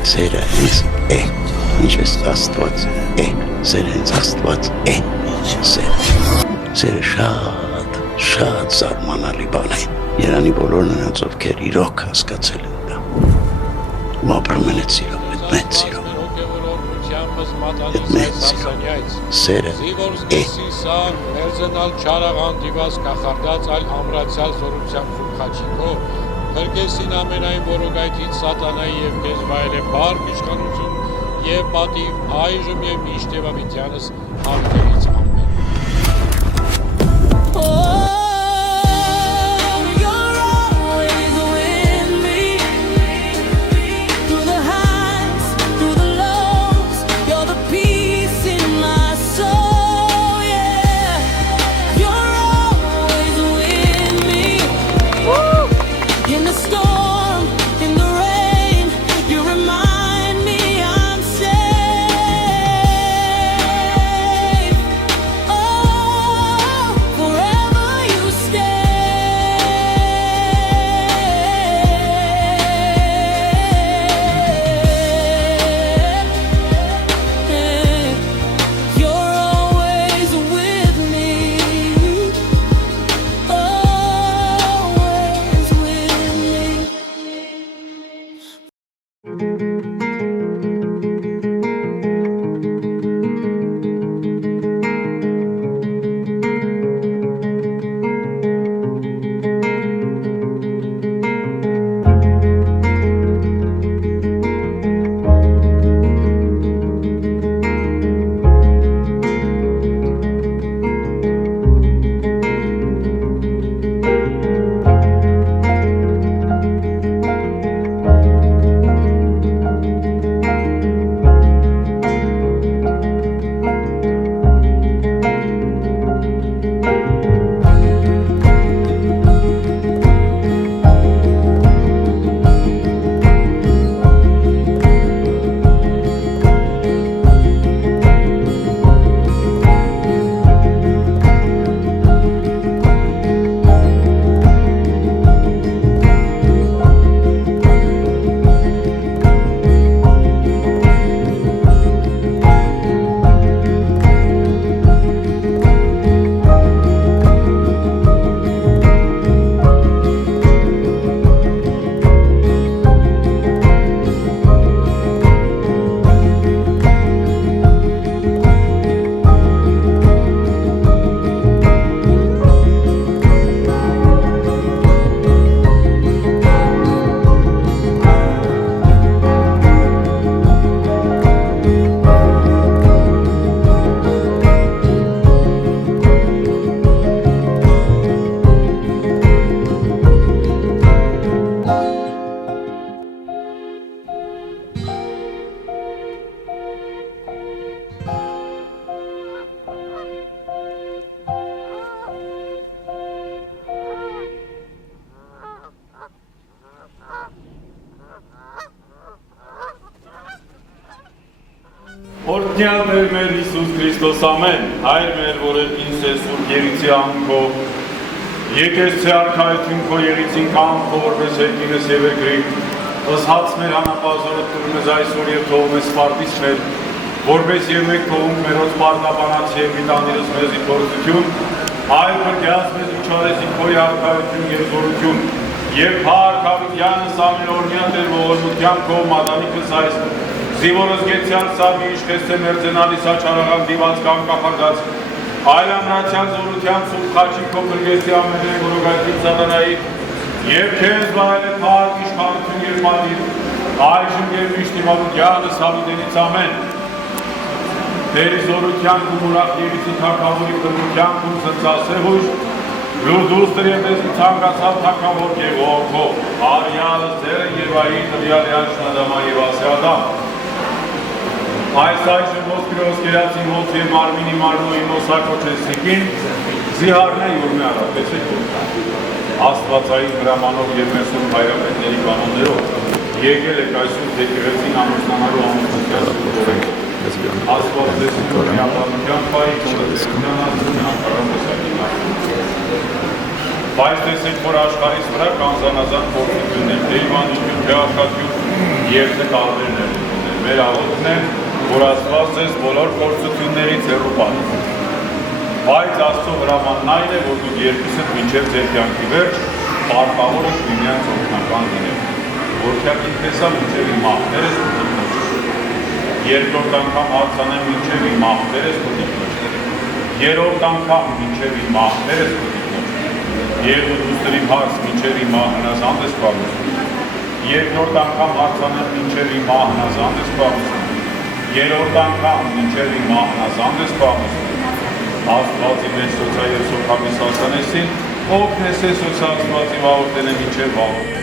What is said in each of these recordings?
Սերը հենց է, ինչպես Աստված է, սերը հենց Աստված է, սերը շատ զարմանալի բան է, Երանի բոլոր նրանց, ովքեր իրոք հասկացել են դա, ու ապրում են այդ սիրով, այդ մեծ սիրով, սերը է, Մերձենալ չարաղան դիվազ կախարդած այլ ամրացյալ զորության խուլխաչիկով, Հրկեսին ամենայն որոգայթից սատանայի և կեզ վայել է բարկ իշխանություն և պատիվ այժմ և միշտ և ավիտյանս հավիտերից ամեն։ Օրհնյալ Տեր մեր Հիսուս Քրիստոս ամեն, Հայր մեր, որ ինձ ես Սուրբ Եղիցի անքով, եկես Ցե արքայություն քո Եղիցին կանքով, որպես երկինս եւ երկրի, ըստ մեր հանապազորը տուր մեզ այսօր եւ թող մեզ սպարտից մեր, որպես եւ մեկ թողում մերոց պարտաբանած եւ վիտանիրս մեզի փորձություն, Հայր փրկյաց մեզ ուչարեցի քո արքայություն եւ զորություն, եւ փառքավիտյանս ամեն օրհնյալ Տեր ողորմության քո մատանիքս այս Զիվորս գեցյալ սամի իշխեստ է մերձենալիս աչարաղան դիված կամ կախարդած, այլ ամրացյալ զորության սուր խաչի քո փրկեցի ամենայն որոգայթից սատանայի, և քեզ վայել է փառք իշխանություն և պատիվ, այժմ և միշտ իմավությանս հավիտենից ամեն։ Տեր զորության քո ուրախ Եղիցի թագավորի բնության քո սնծասեհույժ, Լուր դուստր և մեզի ցանկացավ թագավոր և ողքով, արյալս ձերը և այի տվյալ Յանշնադամա և Ասիադամ։ Այս այժմ ոսկրոս կերացի ոց և մարմինի մարմոյի մոսակոչեսիկին զիհարն է յուրմե առապեց է աստվածային հրամանով և մեր սուրբ հայրապետների կանոններով եկել եք այսուր եկեղեցին ամուսնանալու ամուսնության օրենք աստվածեցություն միաբանության պայի կոնտեսկության ասում Բայց տեսեք, որ աշխարհիս վրա կան զանազան փորձություններ, թե իմանություն, թե արկածություն, և տալվերներ ուներ։ Մեր աղոթքն է, որ Աստված ձեզ բոլոր փորձություններից հեռու պահի։ Բայց Աստծո հրամանն այն է, որ դուք երկուսդ մինչև ձեր կյանքի վերջ պարտավոր եք միմյանց օգնական լինել։ Որքան ինքնեսա մինչև իմ մահներս ու դիքնոջ։ Երկրորդ անգամ հարցանեմ մինչև իմ մահներս ու դիքնոջ։ Երրորդ անգամ մինչև իմ մահներս ու դիքնոջ։ Եվ ուստրիմ հարց մինչև իմ մահնազանդ ես պարություն։ Երկրորդ անգամ հարցանեմ մինչև իմ մահնազանդ ես պարություն։ Երրորդ անգամ մինչև իմ մահնազանդ ես պարություն։ Աստվածի մեջ սոցա և սոքամի սասանեսին, օգնես է սոցա Աստվածի վաղորդեն է մինչև վաղորդեն։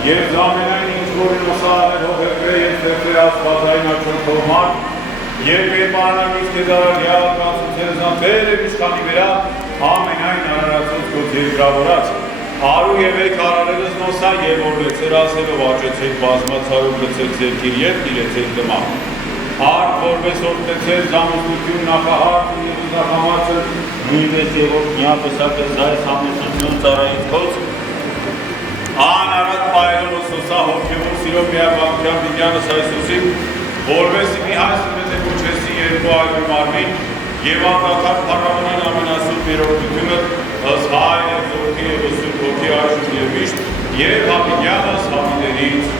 Եվ զամենայն ինչ որին ոսարել հողերկրե և թերթեր ասպատային աչոն թողմար, և երբարանագից կեզարար յաղակացուցեր զանտեր և իշկանի վերա, ամենայն արարացոց կոց երկրավորած, արու և եկ արարելս նոսա և օրվեցեր ասելով աճեցեք բազմացարով լծեք ձերքիր և կիրեցեք դմակ։ Հարկ որպես որդեցեր զամուստություն նախահարկ ու և նախամարցը նույնպես և որ միապսակը զայս համուսություն ծարայից կոց, անարատ պայելոնը սոսա հոգևոր սիրով միաբանության վիդյանս Այսուսի, որվեսի մի հայս մեզ է կուչեսի երկու այլու մարմին և անդատար պարավանան ամենասուր մերորդությունը ըս հայն և զորքի և ըսուր հոգի այժում և միշտ և հավիդյանս հավիդերից։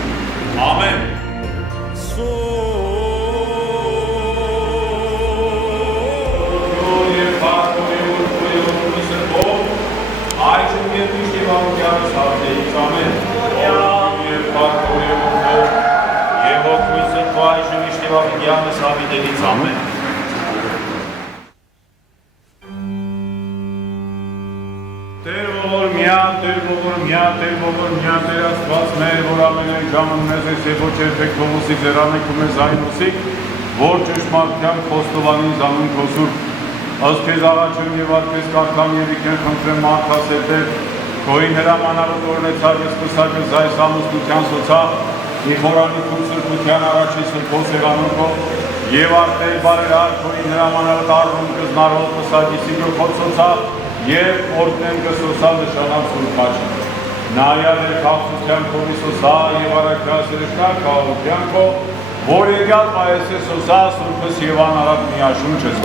Ամեն։ Այժմ և միշտ և ամենյանս հավիդերից, ամեն, և պարտոր և ողոր, և հոգվի սրբո այժմ միշտ և ամենյանս հավիդերից, ամեն։ Տեր ողոր միա, Տեր ողոր միա, Տեր ողոր միա, Տեր Աստված մեր, որ ամենայն ժամն մեզ ես և ոչ երբեք թողուսի ձերանեք ու մեզ այն ուսիկ, որ ճշմարտության խոստովանին զանուն քոսուր, ըստ քեզ աղաչում և արքես կարգամ և իքեն խնդրեմ մարդասեր Տեր, քոյին հրամանալուտ օրնեցար ես կսակը զայս ամուսնության սոցա, մի խորանի քույն սրբության առաջի սրբո սեղանոքո, և արտեր բարերար քոյին հրամանալուտ առվում կզնարոտ կսակի սիգո խոցոցա, և օրդնեն կսոսա նշանալ սուրպաչի։ Նայա դեր խաղցության քովի սոսա և արակրասեր շկար կաղության քո, որ եկյալ պայես է սոսա սուրպս և անարատ միաշունչս։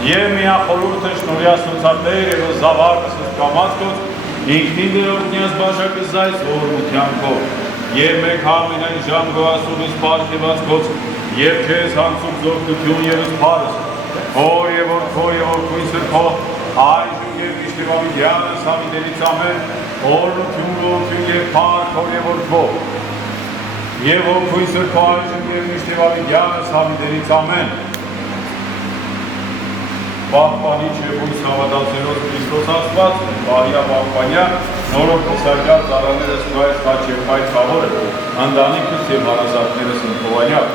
Եվ միախորուրդ է շնորյա սոցատեր և զավարկս ըսկամացքոց, ինքնին դերորդնյաս բաշակս զայս ողորմության քով, և մեկ համենայն ժամ գոհասունից պարքևացքոց, և քեզ հանցուկ զորքություն և սպարս, հոր և որդքո և որդքույն սրբո, այժմ և միշտ և ամիդյանս հավիդերից ամեն, օրնություն ողություն և պարք հոր և որդքո, և որդքույն սրբո այժմ և միշտ և ամիդյանս հավիդերից ամեն, Պահպանիչ և հույս հավատացերոց Քրիստոս Աստված, պահիա պահպանյա, նորոք կսակյալ ծառաներս կայս խաչ և պայտ խավորը, ընդանիքս և հարազատներս ընկովանյալ,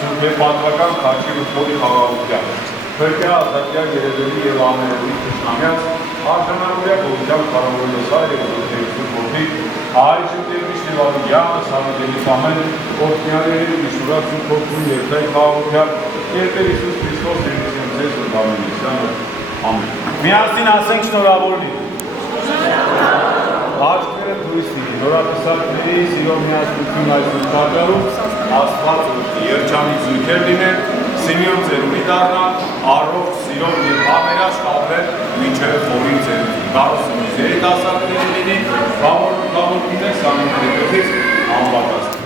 սուրբ է պատվական խաչի ու թորի խաղաղության, փրկյա ազատյա երևելի և աներելի թշնամյաց, արժանավորյա գողության կարավորելս այր և որդերություն որդի, այժմ և միշտ և ամիդյանս հավիդերից ամեն, որդնյաների միշուրած ու փոխություն երբեք խաղաղության, Երբեր Իսուս Քրիստոս ներկայացնում ձեզ ու ամենիսյանը, ամեն։ Միասին ասենք շնորհավոր լինի։ Աչքերը դուրս լինի, նորապսակների սիրով միասնություն այսօր կատարում, Աստված ուղղի, երջանիկ զույգեր լինեն, Սիմեոն ծերունի դառնան, առողջ սիրով և համերաշխ ապրել մինչև խորին ծերունի։ Կարուսունից երիտասարդների լինի, բավոր միտես ամենների գծից անվակաստ։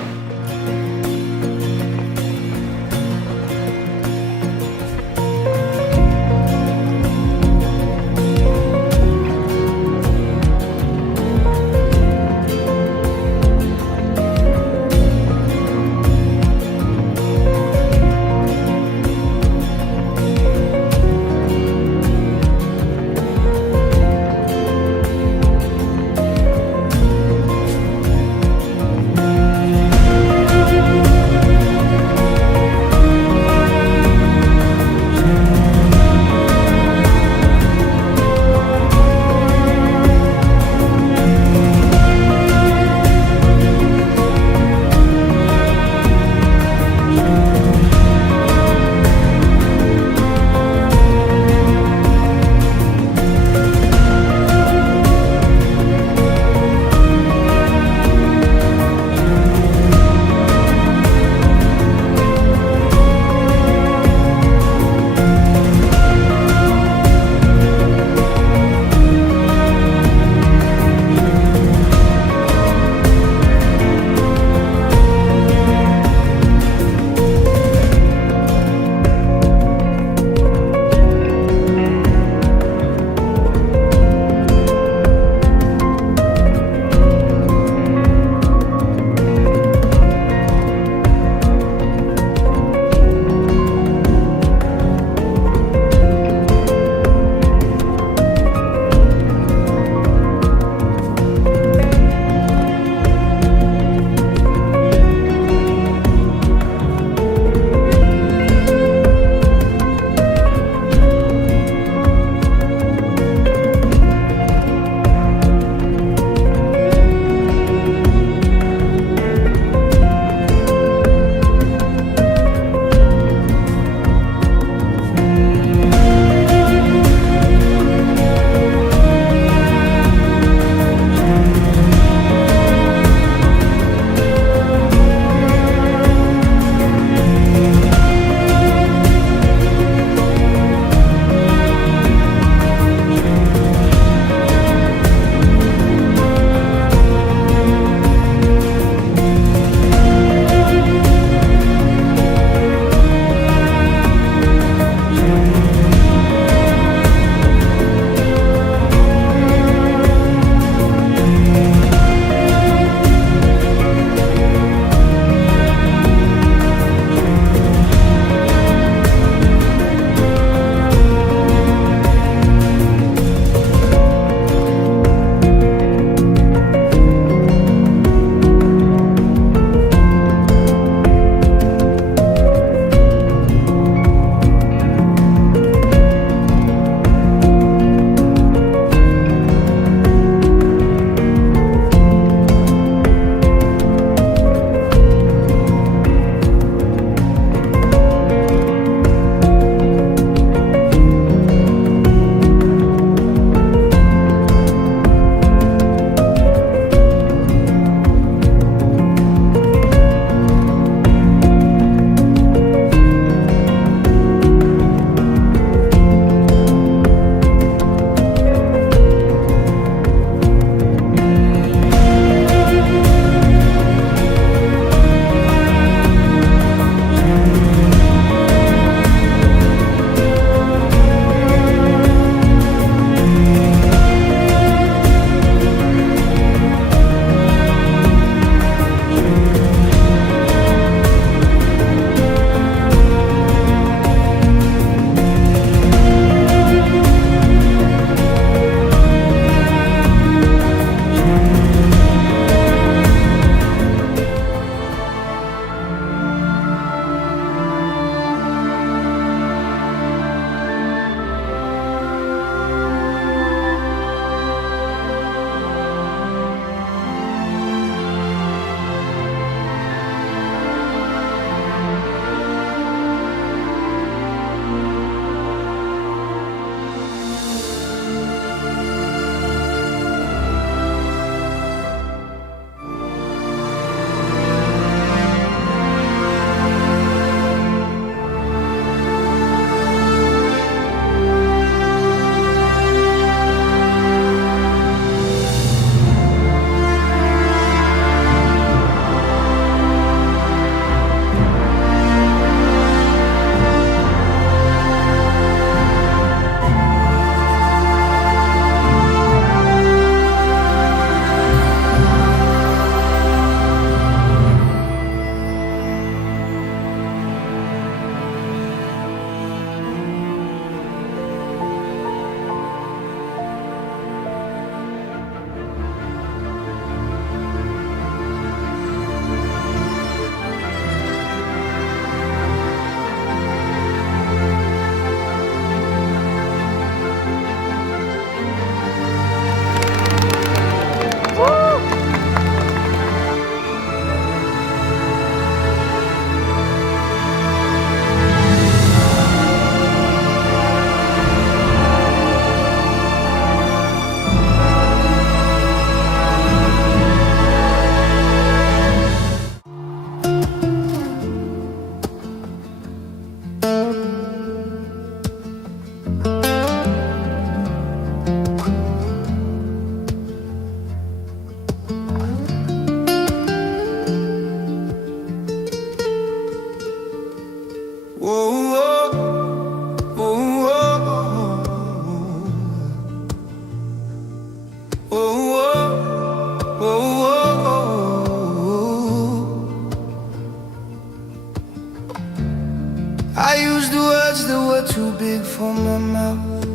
I used the words that were too big for my mouth,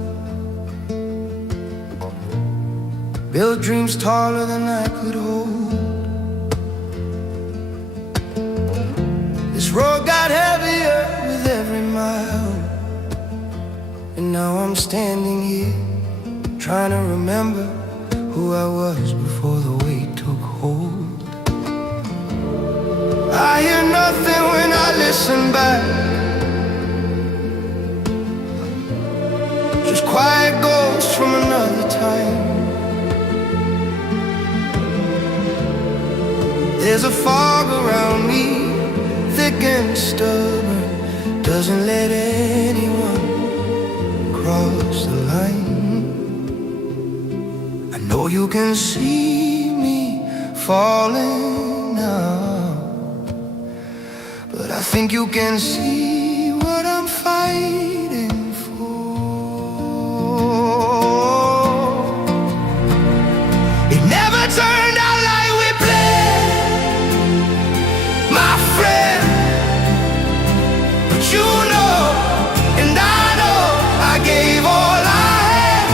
built dreams taller than I could hold. This road got heavier with every mile, and now I'm standing here trying to remember who I was before the weight took hold. I hear nothing when I listen back, just quiet ghosts from another time. There's a fog around me, thick and stubborn, doesn't let anyone cross the line. I know you can see me falling now, but I think you can see what I'm fighting for. It never turned out like we planned, my friend, but you know, and I know, I gave all I had.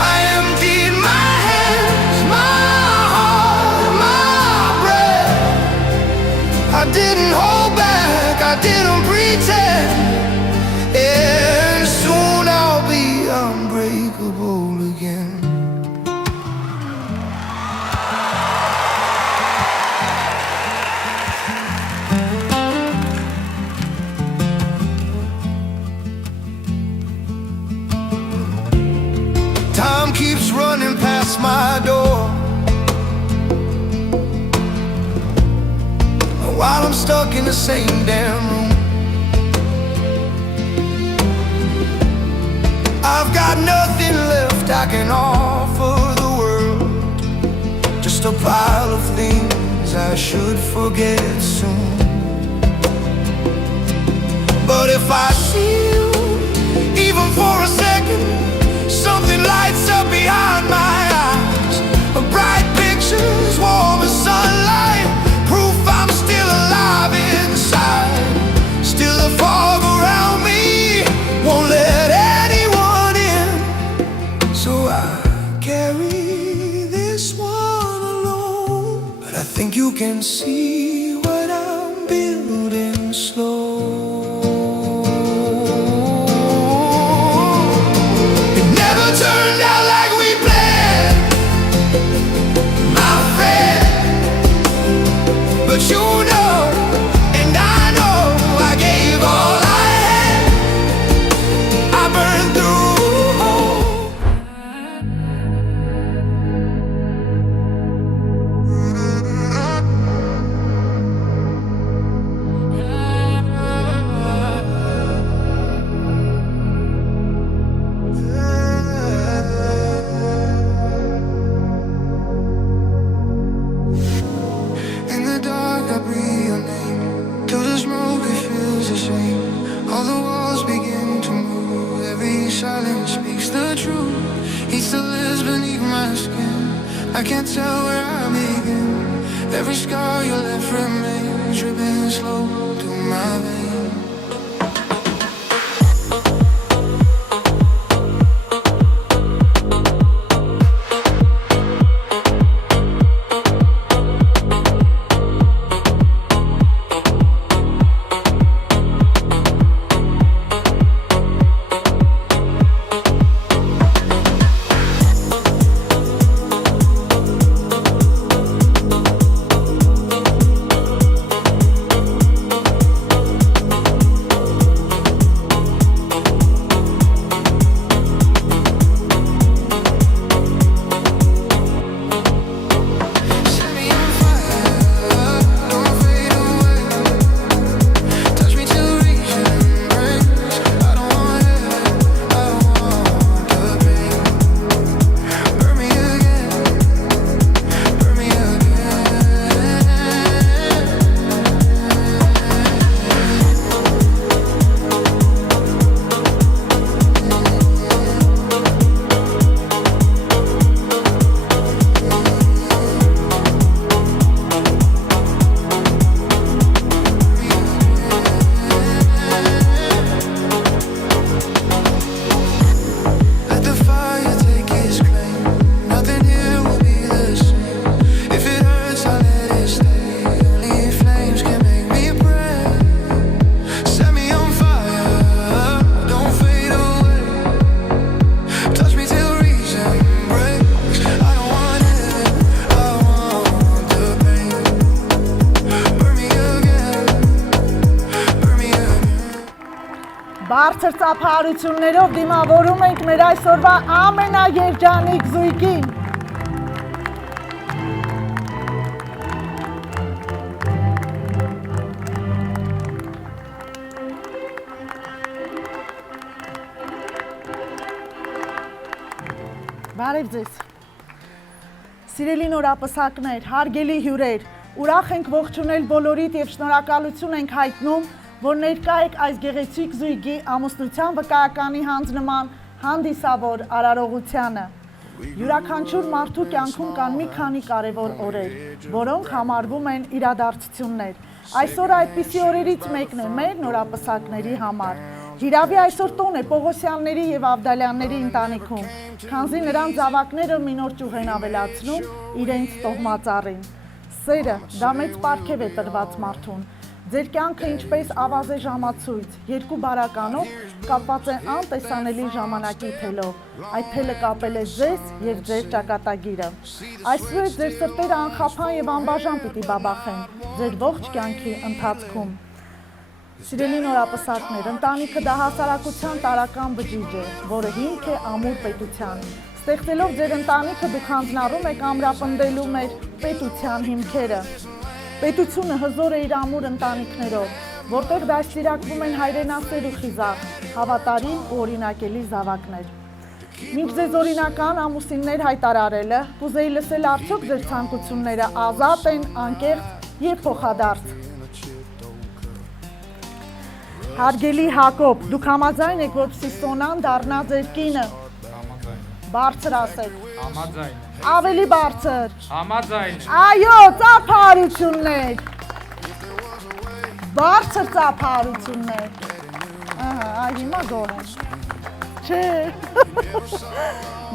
I emptied my hands, my heart, my breath. I didn't hold back, I didn't pretend, and soon I'll be unbreakable again. Time keeps running past my door, while I'm stuck in the same damn room. I've got nothing left I can offer the world, just a pile of things I should forget soon. But if I see you, even for a second, something lights up behind my eyes. A bright pictures, warm as sunlight, proof I'm still alive inside. Still the fog around me won't let anyone in, so I carry this one alone. But I think you can see what I'm building slow. It never turned out like we planned, my friend, but you know, and I know, I gave all I had. I burned through. In the dark I breathe your name, till the smoke it feels the same. All the walls begin to move, every silence speaks the truth. He still lives beneath my skin, I can't tell where I begin. Every scar you left remains, dripping slow through my veins. Բարձր ծափահարություններով դիմավորում ենք մեր այսօրվա ամենաերջանիկ զույգին։ Բարև ձեզ։ Սիրելի նորապսակներ, հարգելի հյուրեր, ուրախ ենք ողջունել բոլորիդ եւ շնորհակալություն ենք հայտնում, որ ներկա եք այս գեղեցիկ զույգի ամուսնության վկայականի հանձնման հանդիսավոր արարողությանը։ Յուրաքանչյուր մարդու կյանքում կան մի քանի կարևոր օրեր, որոնք համարվում են իրադարձություններ։ Այսօր այդպիսի օրերից մեկն է մեր նորապսակների համար։ Հիրավի այսօր տոն է Պողոսյանների եւ Ավդալյանների ընտանիքում, քանզի նրանց զավակները մի նոր ճյուղ են ավելացնում իրենց տոհմածառին։ Սերը դա մեծ պարգև է տրված մարդուն։ Ձեր կյանքը ինչպես ավազե ժամացույց, երկու բարականով կապված է անտեսանելի ժամանակի թելով։ Այդ թելը կապել է ձեզ եւ ձեր ճակատագիրը։ Այսուհետ ձեր սրտերը անխափան եւ անբաժան պիտի բաբախեն ձեր ողջ կյանքի ընթացքում։ Սիրելի նորապսակներ, ընտանիքը դա հասարակության տարրական բջիջ է, որը հիմք է ամուր պետության։ Ստեղծելով ձեր ընտանիքը դուք հանձնառում եք ամրապնդելու մեր պետության հիմքերը։ Պետությունը հզոր է իր ամուր ընտանիքներով, որտեղ դաստիարակվում են հայրենասեր ու խիզախ, հավատարիմ ու օրինակելի զավակներ։ Մինչ ձեզ օրինական ամուսիններ հայտարարելը, կուզեի լսել արդյոք ձեր ցանկությունները ազատ են, անկեղծ եւ փոխադարձ։ Հարգելի Հակոբ, դուք համաձայն եք, որպեսզի Սոնան դառնա ձեր կինը։ Բարձր ասեք։ Համաձայն։ Ավելի բարձր։ Համաձայն։ Այո, ծափահարություններ։ Բարձր ծափահարություններ։ Ահա, այ հիմա գոհ եմ։ Չէ։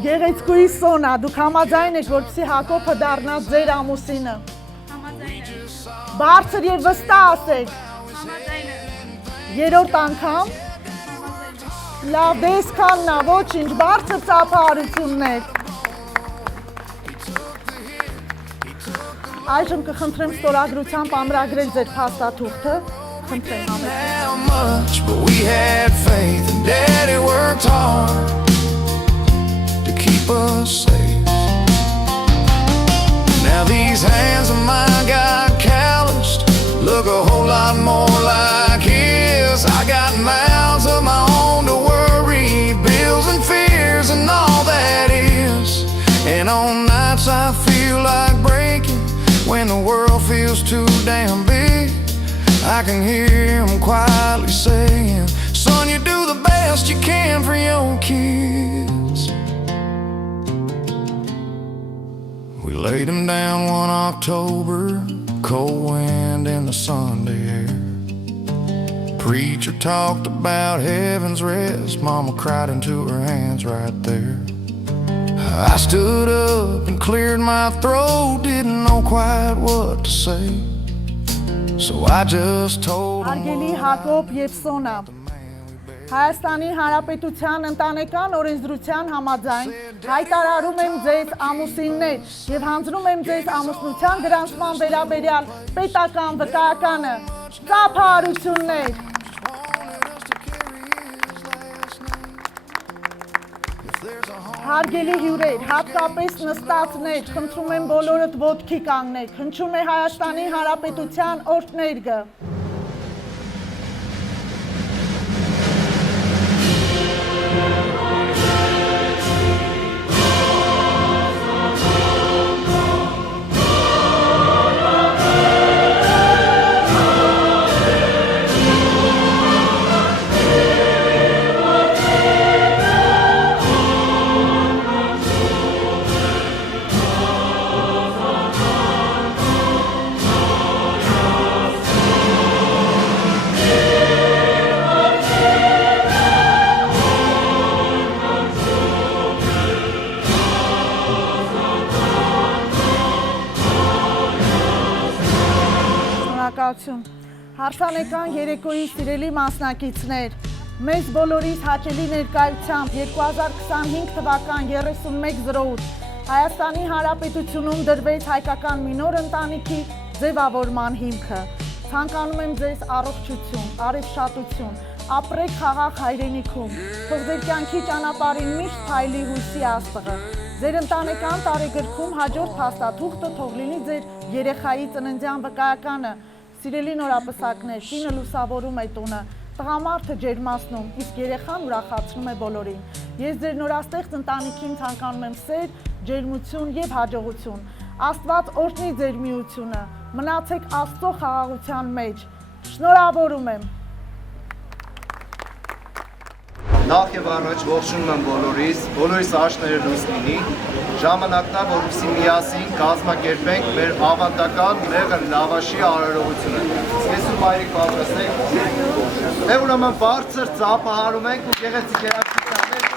Գեղեցկուհի Սոնա, դուք համաձայն եք, որպեսզի Հակոբը դառնա ձեր ամուսինը։ Համաձայն եմ։ Բարձր եւ վստահ ասեք։ Համաձայն եմ։ Երրորդ անգամ։ Լավ, դեսքանն է, ոչինչ, բարձր ծափահարություններ։ Այժմ կխնդրեմ ստորագրությամբ ամրագրել ձեր փաստաթուղթը։ Խնդրեմ համեցեք։ How much, but we had faith and Daddy worked hard to keep us safe. Now these hands of mine got calloused, look a whole lot more like his. I got mouths of my own to worry, bills and fears and all that is. And on nights I feel like breaking, when the world feels too damn big, I can hear him quietly saying, son, you do the best you can for your kids. We laid him down one October, cold wind in the Sunday air. Preacher talked about heaven's rest, Mama cried into her hands right there. I stood up and cleared my throat, didn't know quite what to say, so I just told him. Հարգելի Հակոբ եւ Սոնա, Հայաստանի Հանրապետության ընտանեկան օրենսդրության համաձայն հայտարարում եմ ձեզ ամուսիններ եւ հանձնում եմ ձեզ ամուսնության գրանցման վերաբերյալ պետական վկայականը։ Ծափահարություններ։ Հարգելի հյուրեր, հատկապես նստածներ, խնդրում եմ բոլորդ ոտքի կանգնեք, հնչում է Հայաստանի Հանրապետության օրհներգը։ Հարսանեկան երեկոյի սիրելի մասնակիցներ, մեզ բոլորիս հաճելի ներկայությամբ 2025 թվական 3108 Հայաստանի Հանրապետությունում դրվեց հայկական մի նոր ընտանիքի ձևավորման հիմքը։ Ցանկանում եմ ձեզ առողջություն, առևշատություն, ապրեք խաղաղ հայրենիքում, թող ձեր կյանքի ճանապարհին միշտ փայլի հույսի աստղը։ Ձեր ընտանեկան տարեգրքում հաջորդ փաստաթուղթը թող լինի ձեր երեխայի ծննդյան վկայականը։ Սիրելի նորապսակներ, կինը լուսավորում է տունը, տղամարդը ջերմացնում, իսկ երեխան ուրախացնում է բոլորին։ Ես ձեր նորաստեղծ ընտանիքին ցանկանում եմ սեր, ջերմություն եւ հաջողություն։ Աստված օրհնի ձեր միությունը։ Մնացեք Աստծո խաղաղության մեջ։ Շնորհավորում եմ։ Նախ եւ առաջ ողջունում եմ բոլորիս աշները լույս լինի։ Ժամանակն է, որպեսզի միասին կազմակերպենք մեր ավանդական մեղր լավաշի արարողությունը։ Ես ու մայրիկ պատրաստենք։ Դե ուրեմն բարձր ծափահարում ենք ու գեղեցիկ երաժշտության մեջ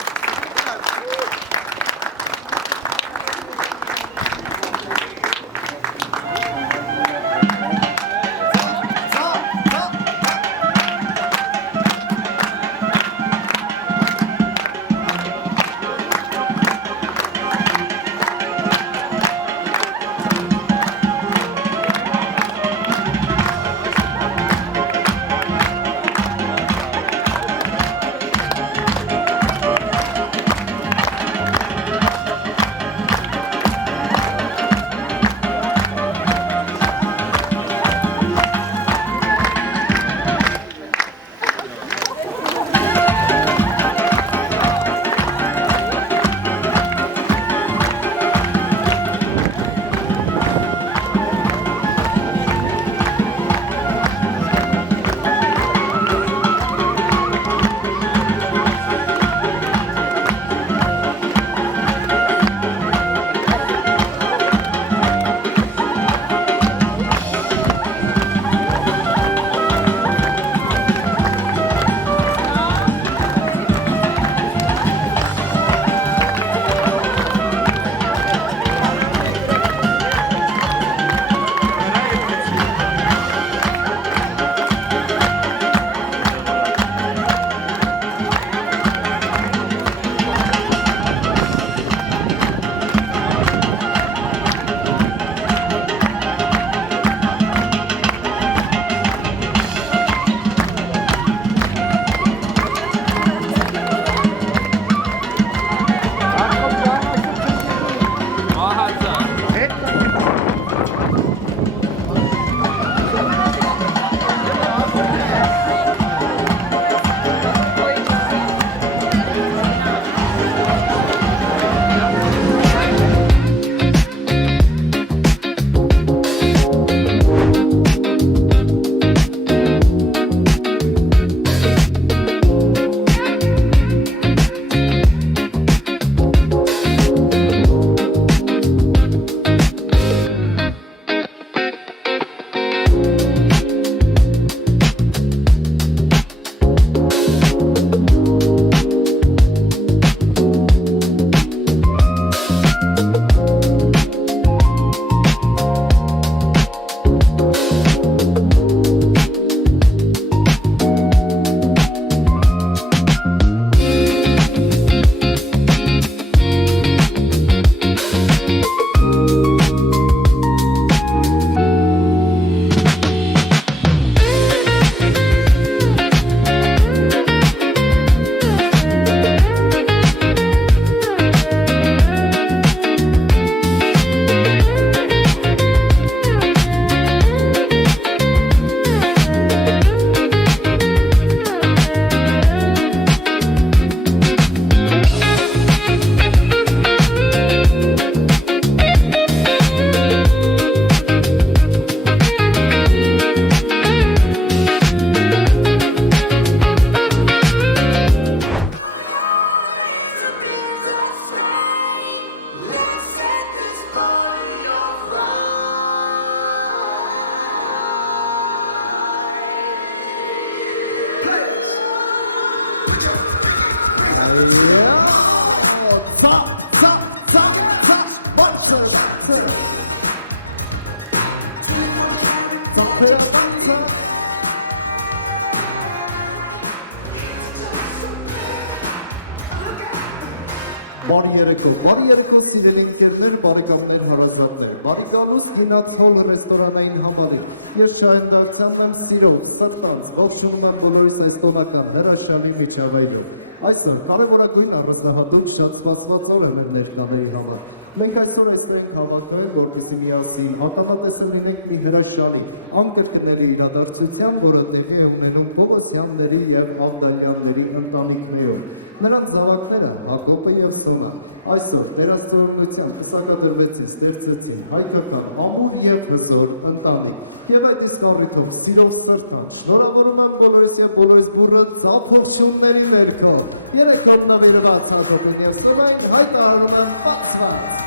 Բարի երեկո սիրելի ընկերներ, բարեկամներ, հարազատներ։ Բարի գալուս գնաց հոլ ռեստորանային համալի։ Ես շարունակացան եմ սիրով, սրտանց, ողջունում եմ բոլորիս այս տոնական հրաշալի միջավայրով։ Այսօր կարևորագույն առանձնահատուկ շատ սպասված օր է մեր ներկաների համար։ Մենք այսօր այստեղ ենք հավաքվել, որպեսզի միասին ականատեսել լինենք մի հրաշալի, անկրկնելի իրադարձության, որը տեղի է ունենում Պողոսյանների և Ավդալյանների ընտանիքներում։ Նրանց զավակները Հակոբը և Սոնա այսօր վերահսկողության կսակադրվեցին, ստեղծեցին հայկական ամուր և հզոր ընտանիք։ Եվ այդ իսկ առիթով սիրով սրտան շնորհավորում եմ բոլորիս և բոլորիս բուռը ծափողջունների ներքո։ Երեկոն նվիրված հաջողին և սրվայք հայտարարում եմ բացված։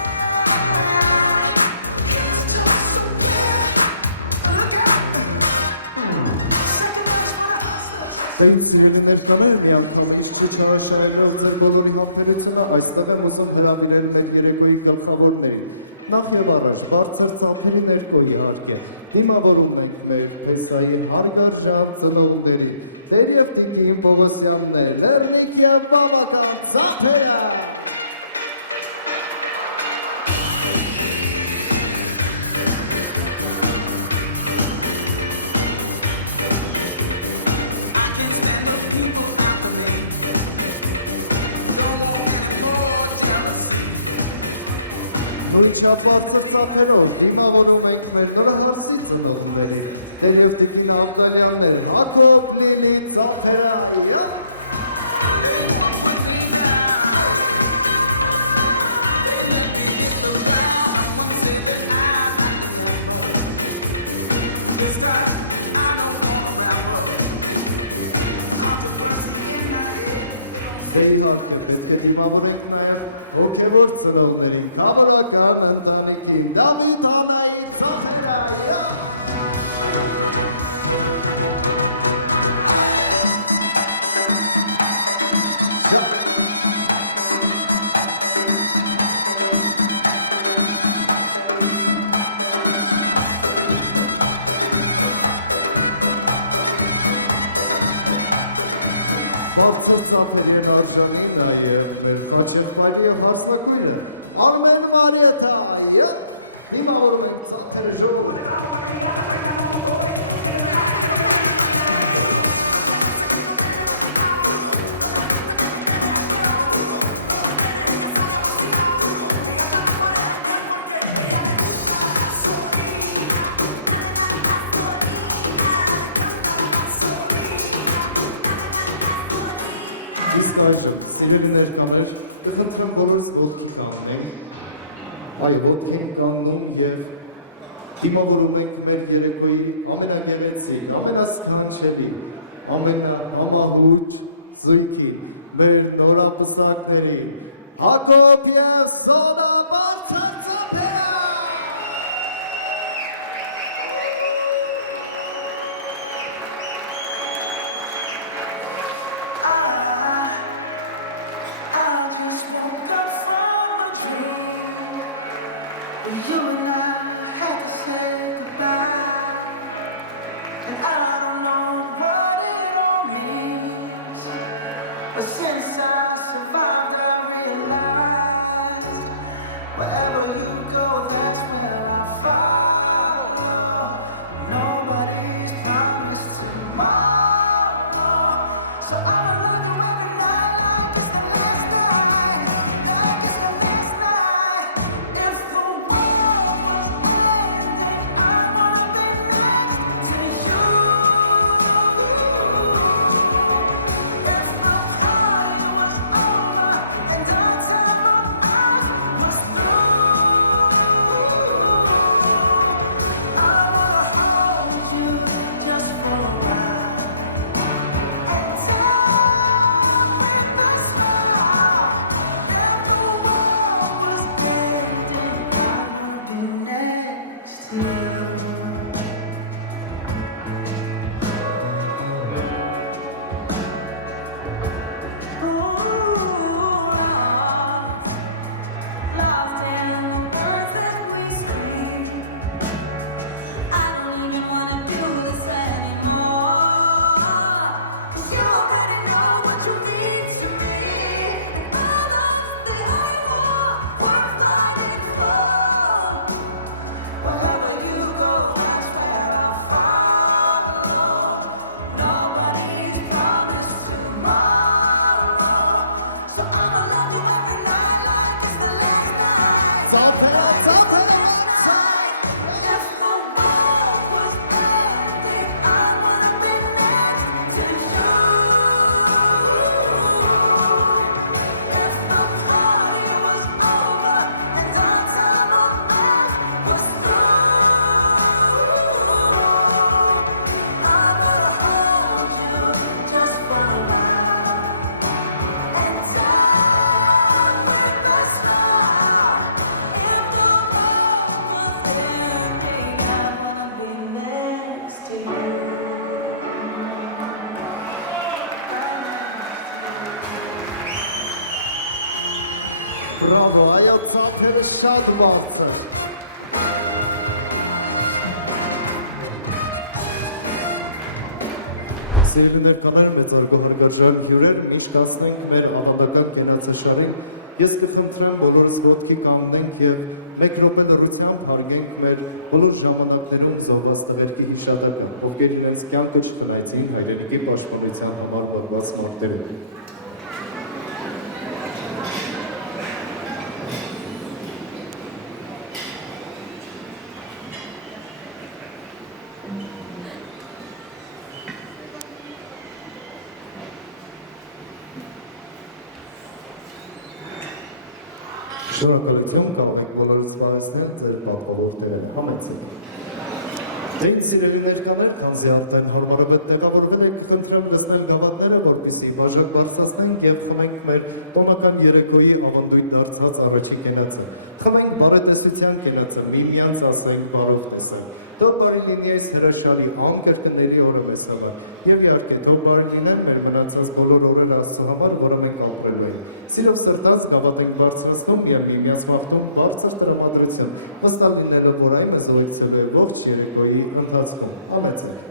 Դեպի սիրելի ներկաներ մի անգամ իշչի չարաշայելով ձեր բոլորի համբերությունը այստեղ եմ ուզում հրավիրել մեր երեկոյի գլխավորների։ Նախ և առաջ բարձր ծանքերի ներկո իհարկե դիմավորում ենք մեր Փեսայի հարգարժան ծնողների Տեր և Տիկին Պողոսյաններ, Լեռնիկ և բավական ծափերը։ Նույնչափ բարձր ծափերով դիմավորում ենք մեր նորահասի ծնողների, Տեր և Տիկին Ավդալյաններ, Հակոբ, Լիլի, Ծափերը, դիմավորենք նաև հոգևոր ծնողներին, կամարական ընտանիքին, Դավիթ Հանայի Ծափերը։ Բարձր ծափեր և արժանի նաև մեր խաչեղբայրի և հասնակույնը Արմեն Մարիեթա, դիմավորում ենք ծափերը ժողովուրդ։ Իսկ այժմ, սիրելի ներկաներ, կխնդրեմ բոլորս ոտքի կանգնենք, այ ոտքի ենք կանգնում և դիմավորում ենք մեր երեկոյի ամենագեղեցիկ, ամենասքանչելի, ամենահամահուճ զույգին, մեր նորապսակների, Հակոբ և Սոնա բարձր ծափերը։ You and I had to say goodbye, and I don't know what it all means, but since I survived I realized wherever you go that's where I follow. Nobody's promised tomorrow, so I look around like it's the last night, like it's the last night. If the world was ending, I want it next to you. If the time was over and the time was through. Բրավո, այո, ծափերը շատ բարձր։ Սիրելի ներկաներ, մեծ արգոհարգարժան հյուրեր, միշտ ասնենք մեր ավանդական կենացաշարին, ես կխնդրեմ բոլորս ոտքի կանգնենք և մեկ րոպե լռությամբ հարգենք մեր բոլոր ժամանակներում զոհված տղերքի հիշատակը, ովքեր իրենց կյանքը չտրայցին հայրենիքի պաշտպանության համար վարված մարտերում։ Շնորհակալություն, կարող եք բոլորս զբաղեցնել ձեր պատվավոր տեղերը, համեցեք։ Դեյք սիրելի ներկաներ, քանզի արդեն հարմարավետ տեղավորվել եք, խնդրեմ նստել գավաթները, որպեսզի բաժակ բարձրացնենք և խմենք մեր տոնական երեկոյի ավանդույթ դարձած առաջին կենացը։ Խմենք բարետեսության կենացը, միմյանց ասենք բարով տեսանք։ Թող բարի լինի այս հրաշալի անկրկնելի օրը մեզ համար, և իհարկե թող բարի լինեն մեր մնացած բոլոր օրերը Աստծո համար, որը մենք ապրելու ենք։ Սիրով սրտած գավաթ ենք բարձրացնում և միմյանց մաղթում բարձր տրամադրություն, վստահ լինելով, որ այն մեզ ուղեկցելու է ողջ երեկոյի ընթացքում։ Համեցեք։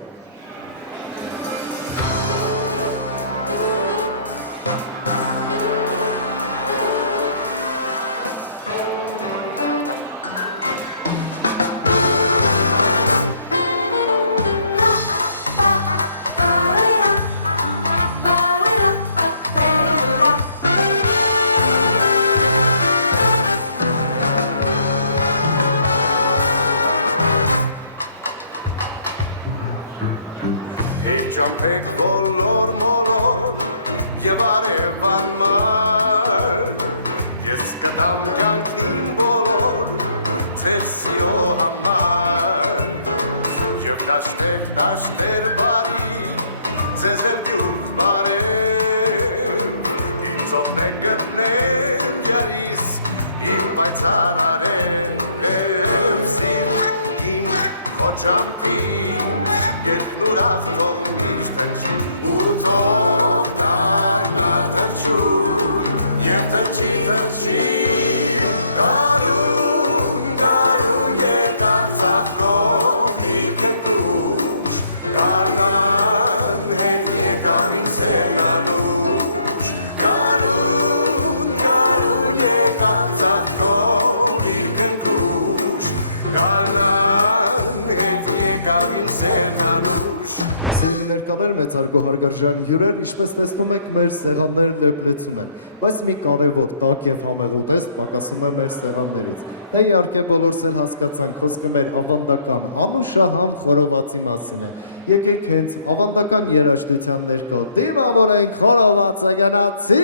Հյուրեր, ինչպես տեսնում եք, մեր սեղանները դեպրեցում են, բայց մի կարևոր տակ և համեղու տեսք պակասում է մեր սեղաններից։ Դա իհարկե բոլորս էլ հասկացանք, խոսքը մեր ավանդական անուշահան խորովածի մասին է։ Եկեք հենց ավանդական երաժշտության ներքո դիմավորենք խորովածը գնացի։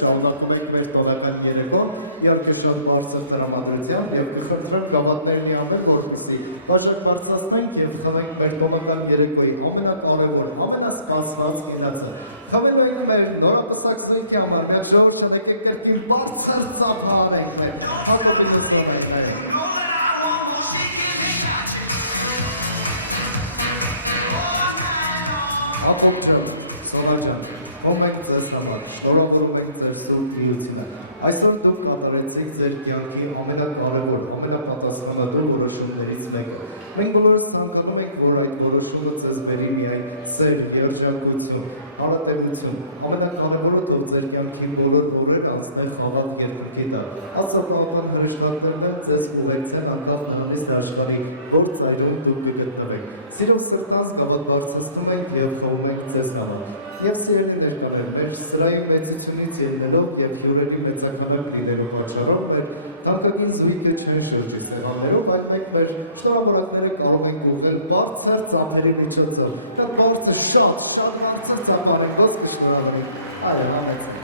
շարունակում ենք մեր տոնական երեկոն, իհարկե շատ բարձր տրամադրությամբ եւ կխնդրեմ գավաթներն իամել, որպեսզի բաժակ բարձրացնենք եւ խմենք մեր տոնական երեկոյի ամենակարևոր, ամենասպասված գնացը։ Խմելու ենք մեր նորապսակ զույգի համար, մեր ժողովուրդ եկեք ներքին բարձր ծափարենք մեր հանդիպումից մեր Ապոքջան, Սոնաջան, ում ենք ձեզ համար, շնորհավորում ենք ձեր սուրբ միությունը։ Այսօր դուք կատարեցիք ձեր կյանքի ամենակարևոր, ամենապատասխանատու որոշումներից մեկը։ Մենք բոլորս ցանկանում ենք, որ այդ որոշումը ձեզ բերի միայն սեր, երջանկություն, հարատևություն, ամենակարևորը թող ձեր կյանքի բոլոր օրերը անցնել խաղաղ երկրի տակ։ Աստծոական հրաշքներն ձեզ ուղեկցեն անկախ նրանից աշխարհի որ ծայրում դուք կգտնվեք։ Սիրով սրտանց գավաթ բարձրացնում ենք եւ խաղում ենք ձեզ համար։ Եվ սիրելի ներկաներ, մեր սրայի մեծությունից ելնելով եւ հյուրերի մեծականակ լինելու պատճառով մեր թանկագին զույգը չեն շրջի սեղաններով, այլ մենք մեր շնորհավորակները կարող ենք ուղղել բարձր ծամերի միջոցով։ Դա բարձր շատ բարձր ծամեր ենք, ոչ մի շնորհավորում։ Այո, ամեն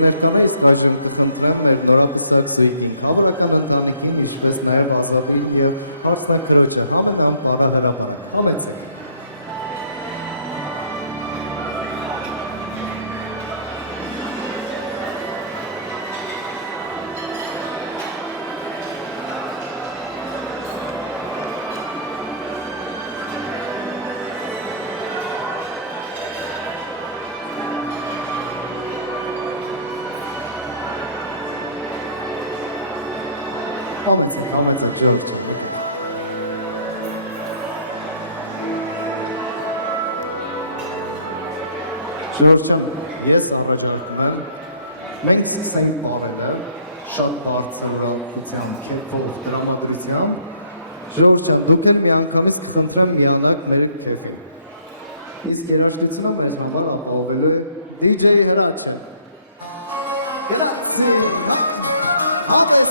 Ներկանայից բաժան կխնդրեմ մեր նորապսակ զույգին, հավորական ընտանիքին, ինչպես նաև Ազատին և հարցնաքրոջը, ամենապահարարաբար, համեցեք։ Ժողովրդյան, ես առաջարկում եմ, մենք սկսենք պարելը, շատ բարձր ուրախությամբ, քեֆով, տրամադրությամբ, ժողովրդյան, դուք էլ միանգամից կխնդրեմ միանալ մեր քեֆին։ Իսկ երաժշտությունը մեր համար ապահովելու DJ Հրաչը։ Grazie! Thank you.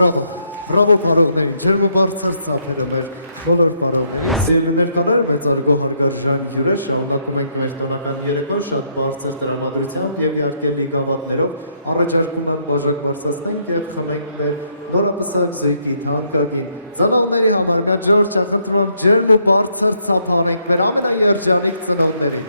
Բրավո բարողներին, ջերմը բարձր ծախել է մեր բոլոր բարողներին։ Սիրելիներ կաներ, բայց արգող հրգարժան հյուրը շարունակում ենք մեր տնական երեկոն շատ բարձր տրամադրությամբ և իհարկե լիգավատներով առաջարկում են բաժակ բարձրացնենք և խմենք մեր նորապսակ զույգի թանկագին։ Ծնողների համար ջրճախնդրում ջերմ ու բարձր ծափանենք մեր ամենաերջանիկ ծնողներին։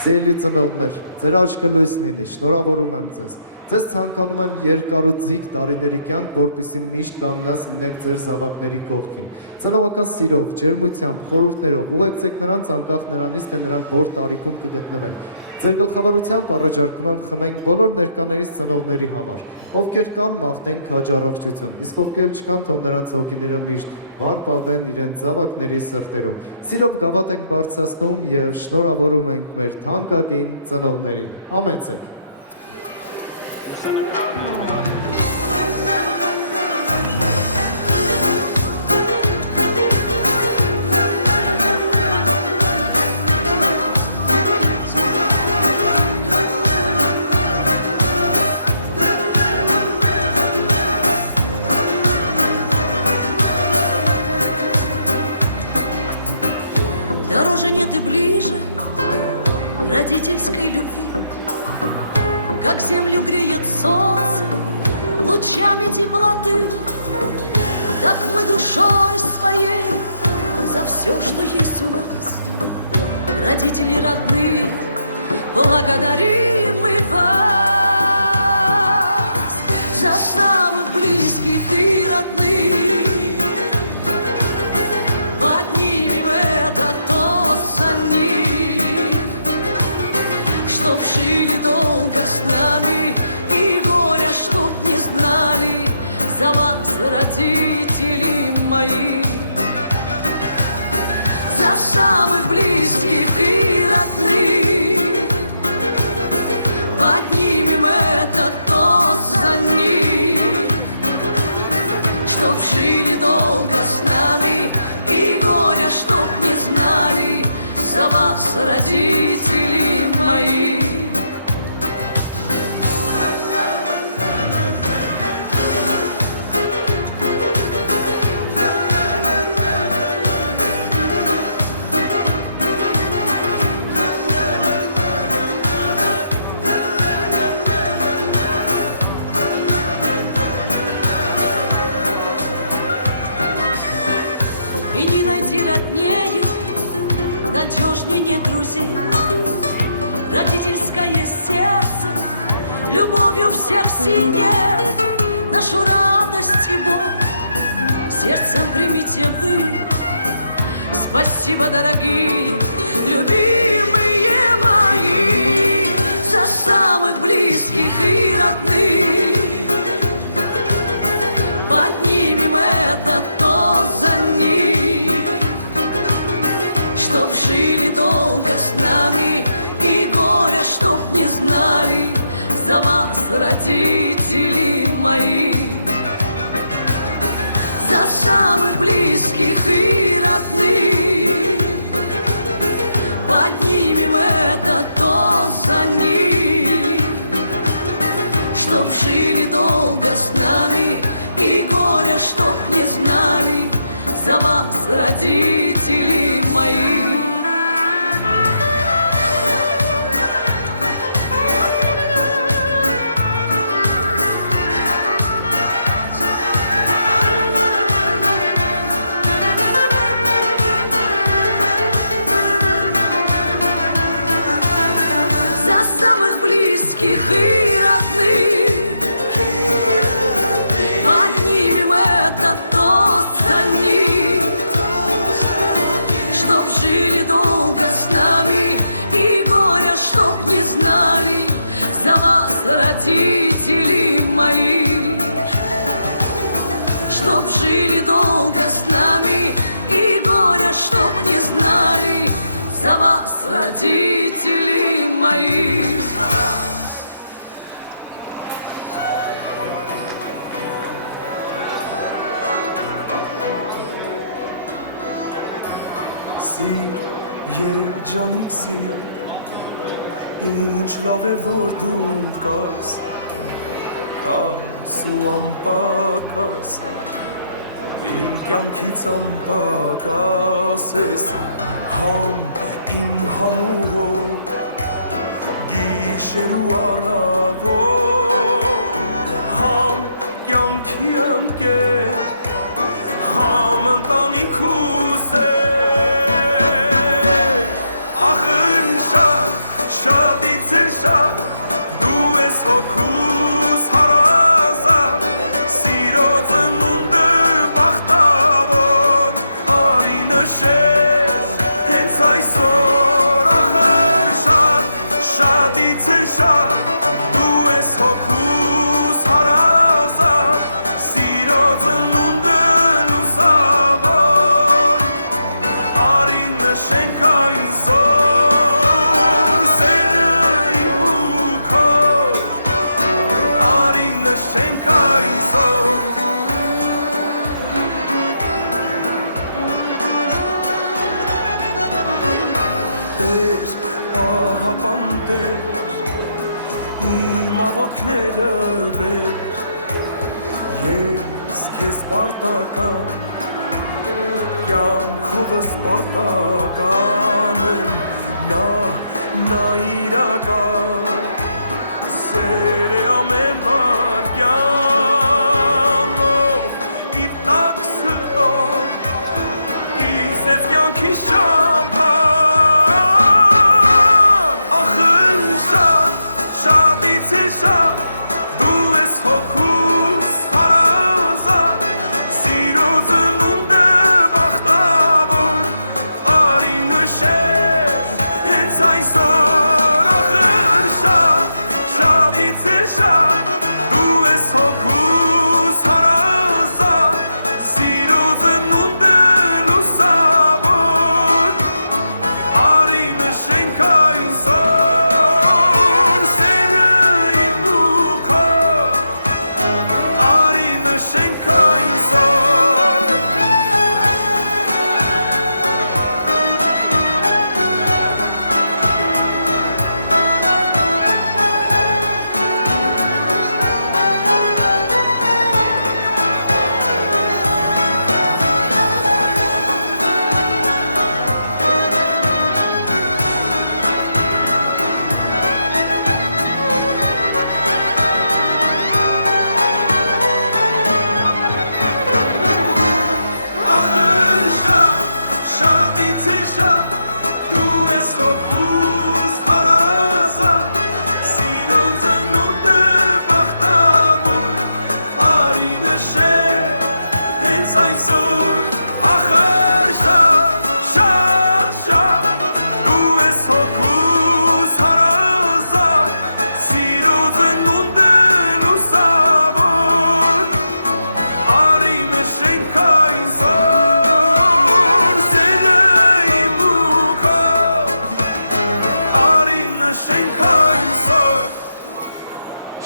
Սիրելի ծնողներ, ձեր աչքը լույս լինի, շնորհավորում եմ ձեզ։ Ձեզ ցանկանում եմ երկարուձիգ տարիների կյանք, որպեսզի միշտ կանգնած լինեք ձեր զավակների կողքին։ Ծնողական սիրով, ջերմությամբ, խորհուրդներով ուղեկցեք նրանց անկախ նրանից, թե նրանք որ տարիքում կլինեն։ Ձեր գլխավորությամբ առաջարկում եմ խմենք բոլոր ներկաներից ծնողների համար, ովքեր կան արդեն քաջառողջություն, իսկ ովքեր չկան, թող նրանց ոգիները միշտ բար պահեն իրենց զավակների սրտերում։ Սիրով գավաթ ենք բարձրացնում և շնորհավորում ենք մեր թանկագին ծնողներին։ Ամեն ձեր։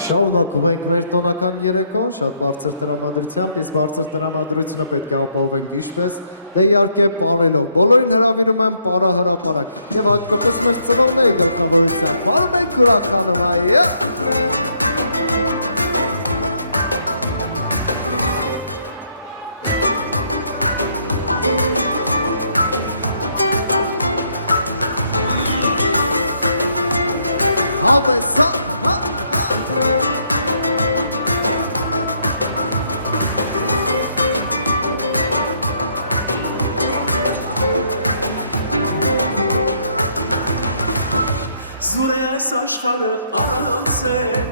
Շարունակում ենք մեր տոնական երեկոն, շատ բարձր տրամադրությամբ, իսկ բարձր տրամադրությունը պետք է ապահովենք ինչպես, դե իհարկե պարելով։ Բոլորի դրանում են պարահրապարակ։ Եվ հատկապես մեր ծնողների դրամադրությամբ, պարում ենք ուրախանալի, Զուրես աշխարը արած է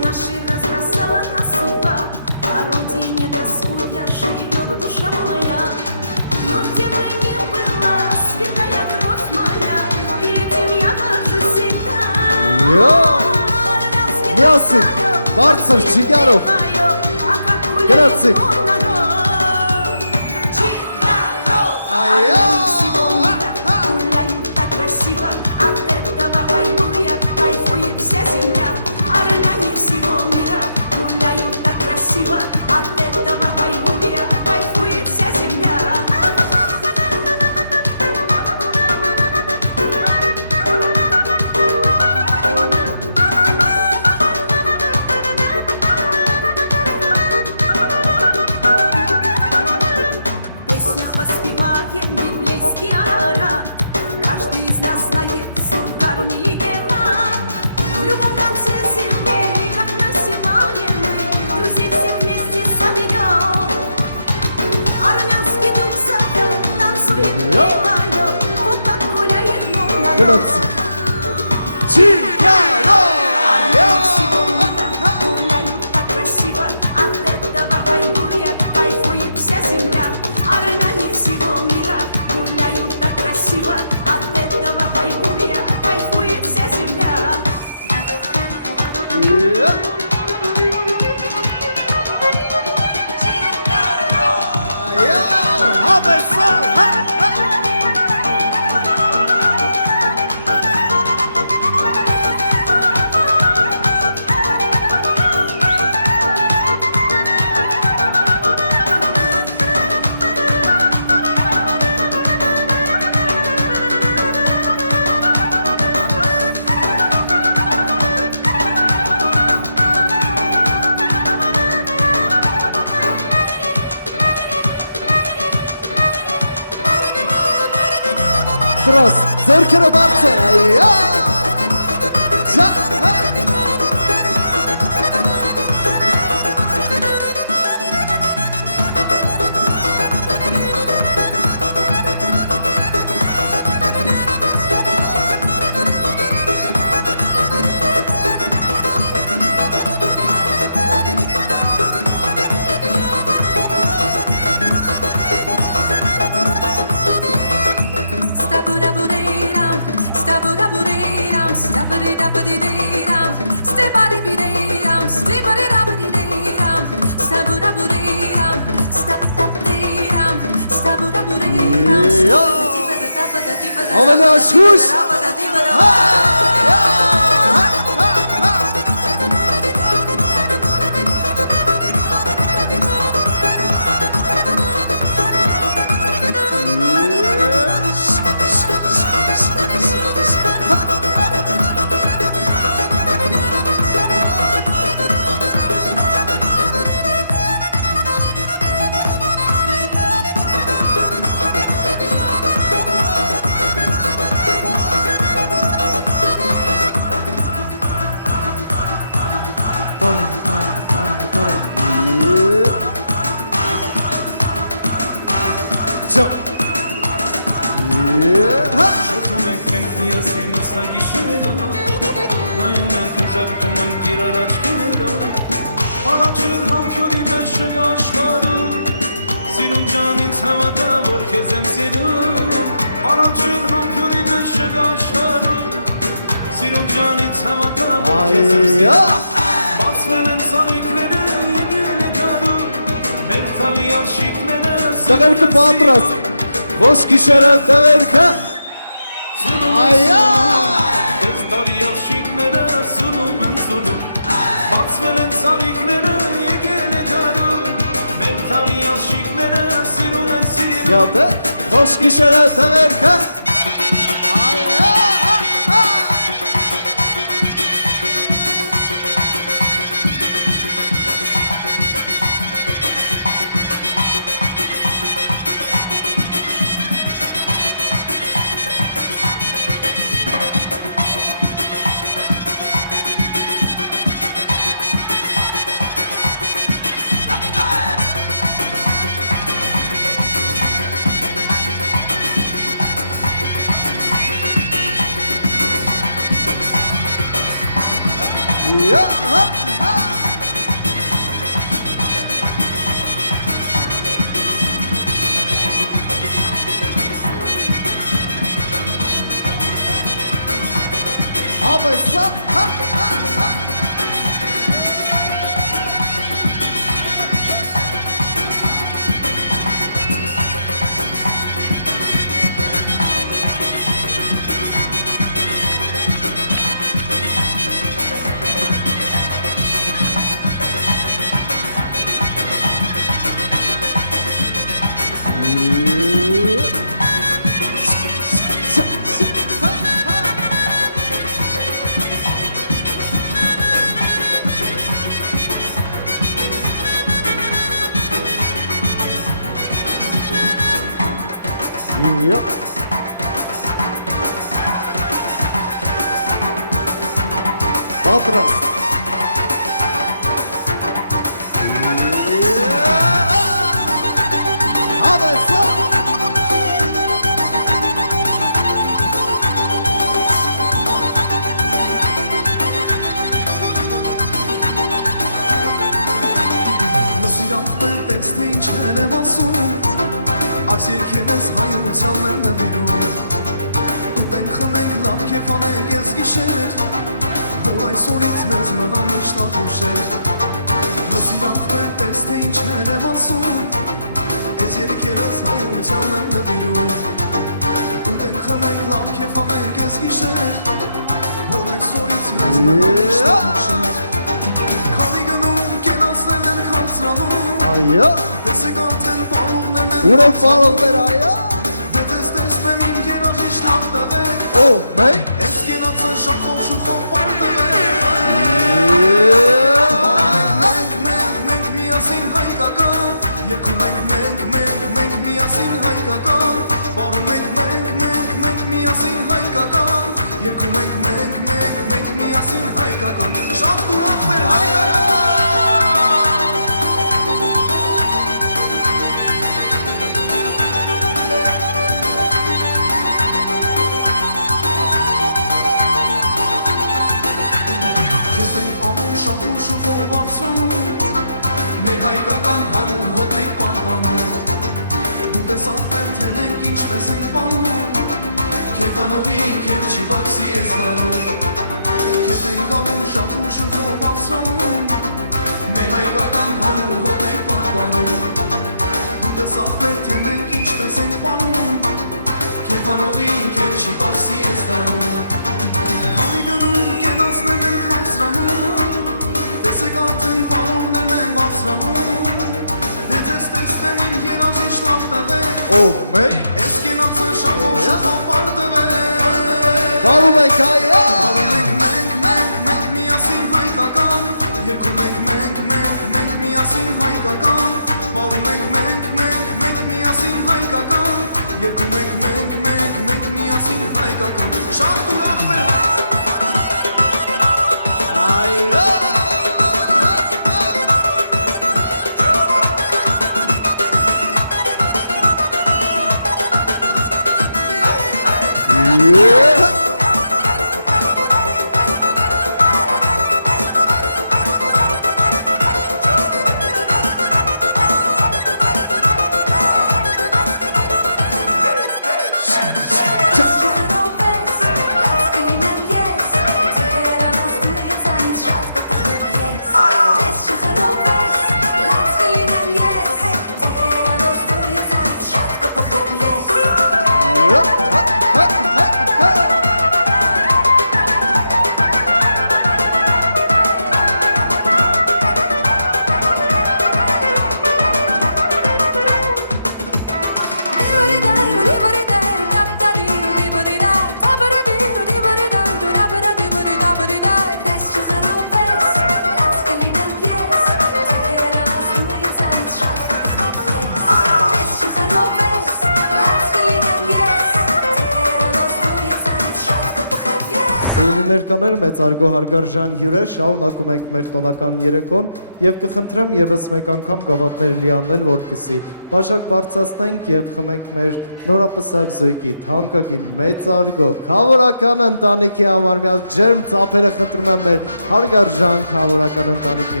երեկոն և կխնդրեմ ևս մեկ անգամ գավաթներ միանել, որպեսզի բաժակ բարձրացնենք և թվենք մեր նորամասնակ զույգի հարկավին մեծ արգոտ, նավարական ընտանիքի համարյալ ջերմ ծամերը կտրվել հարգարժան համարյալների։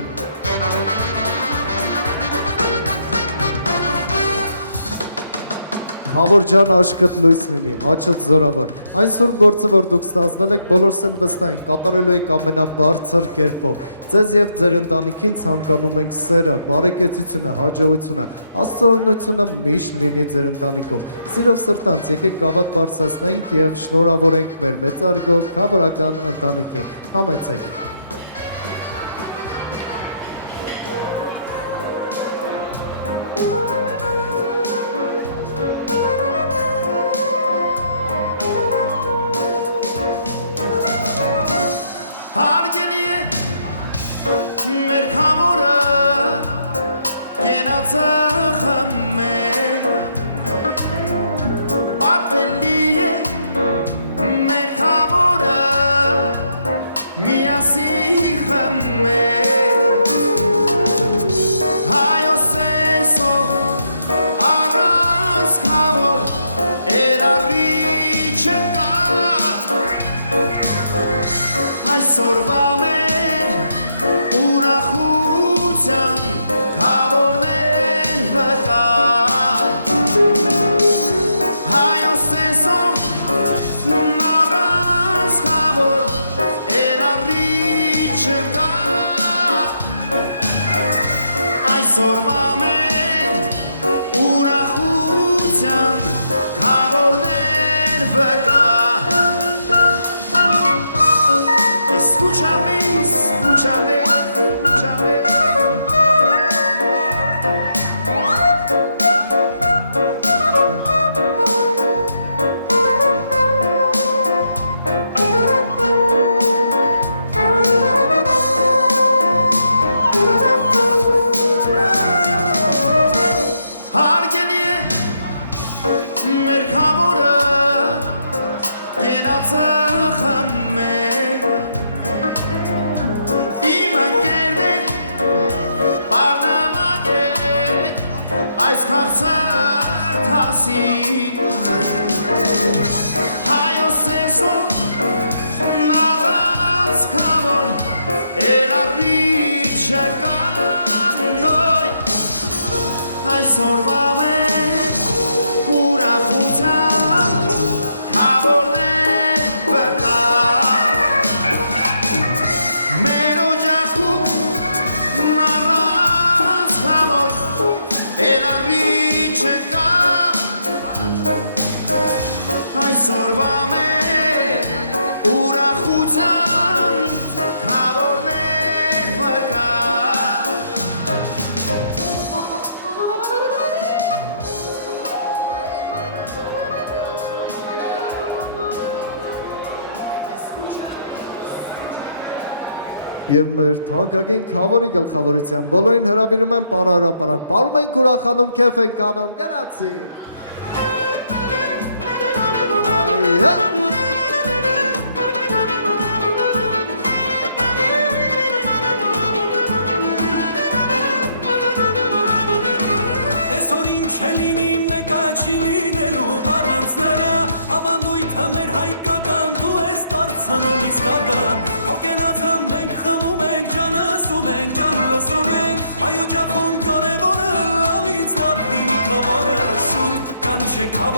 Հավորջան աշկըտ լույսնի, հաչըտ զորավը, այսօր գործելով դուք ստացվել եք բոլորս են տեսնենք, կատարել եք ամենաբարձր կերպով, ձեզ և ձեր ընտանիքի ցանկանում եք սերը, բարեկեցությունը, հաջողությունը, աստորությունն միշտ լինի ձեր ընտանիքով։ Սիրով սրտած, եկեք գավաթ բարձրացնենք և շնորհավորենք մեր մեծարգո հավաքական ընտանիքին։ Համեցեք։ Եվ մեր թողների կավոր կրթալեցն, որը դրագրում է պարարատանը, ամեն ուրախանում կերպ եք դառնալ նրանցին։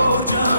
Oh,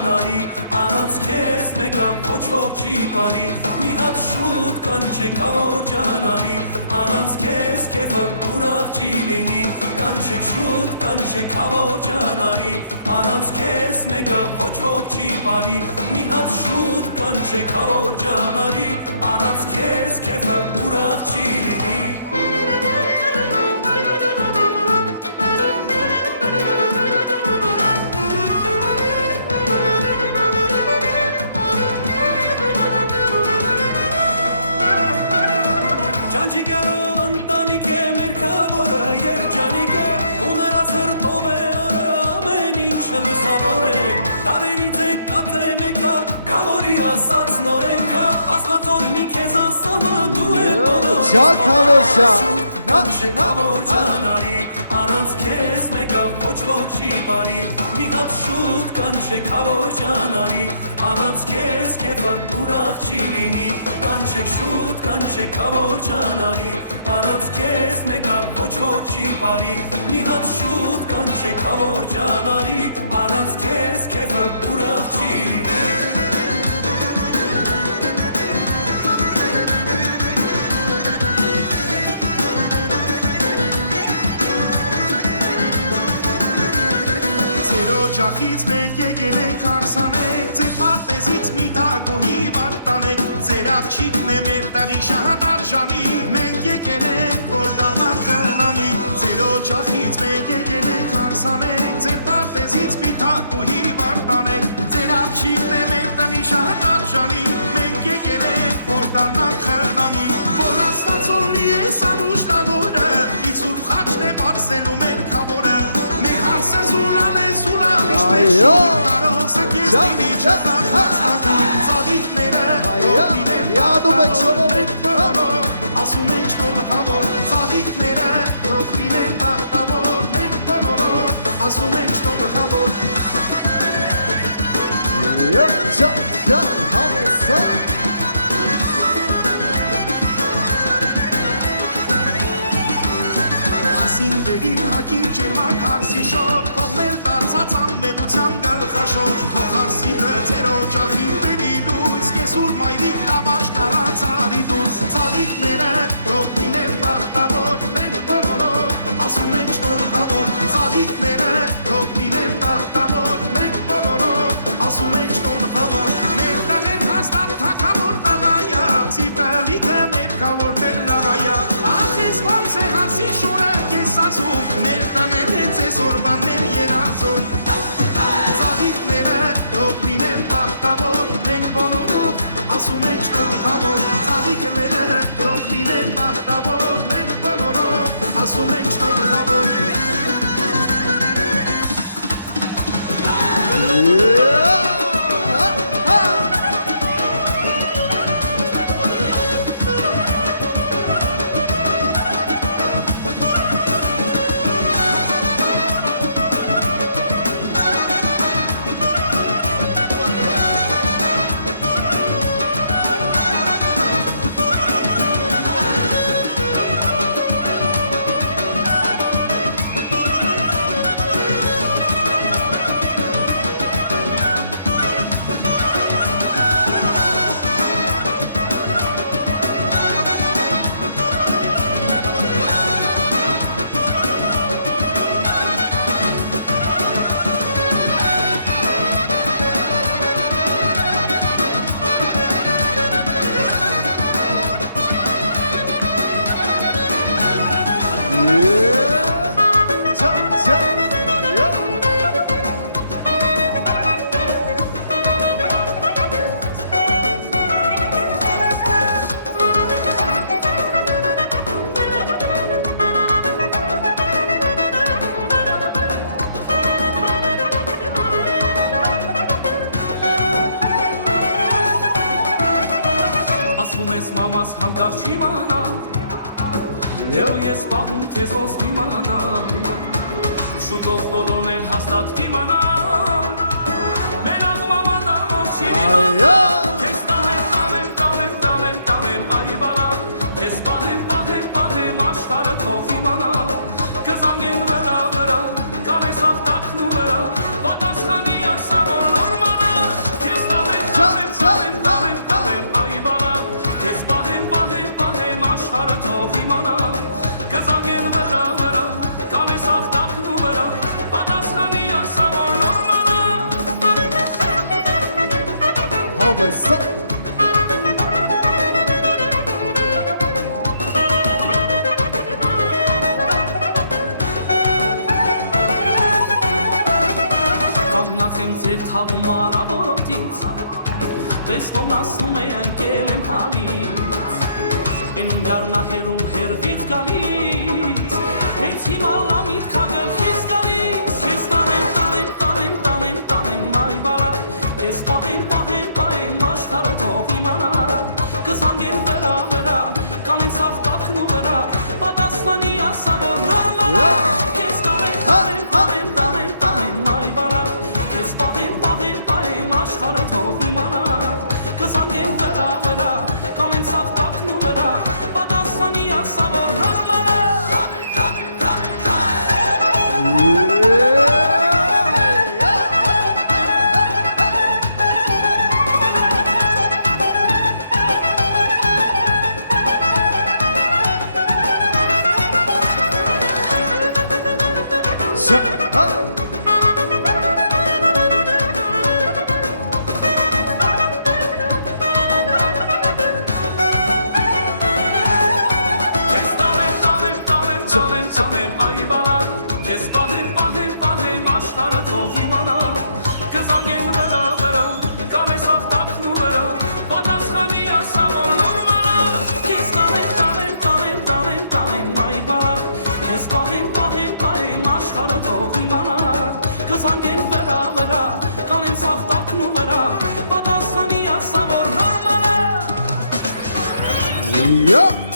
Yup.